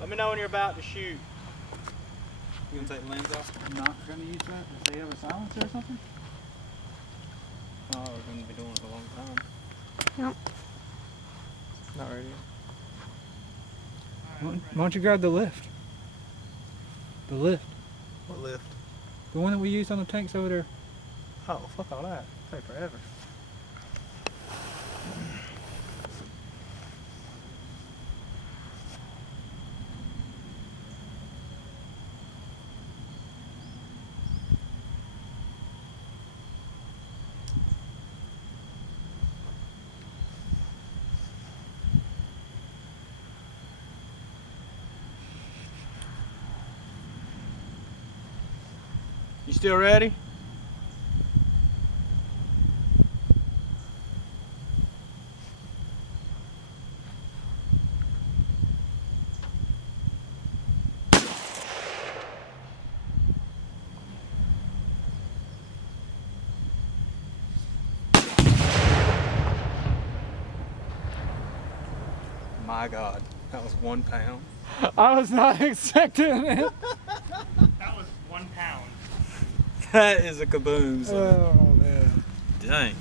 Let me know when you're about to shoot. You gonna take the lens off? I'm not gonna use that. Does they have a silencer or something? Oh, we're gonna be doing it a long time. Yep. Not ready. Why don't you grab the lift? The lift. What lift? The one that we used on the tanks over there. Oh, fuck all that. It'll take forever. You still ready? My God, that was 1 pound. I was not expecting it. That was 1 pound. That is a kaboom. Oh man. Dang.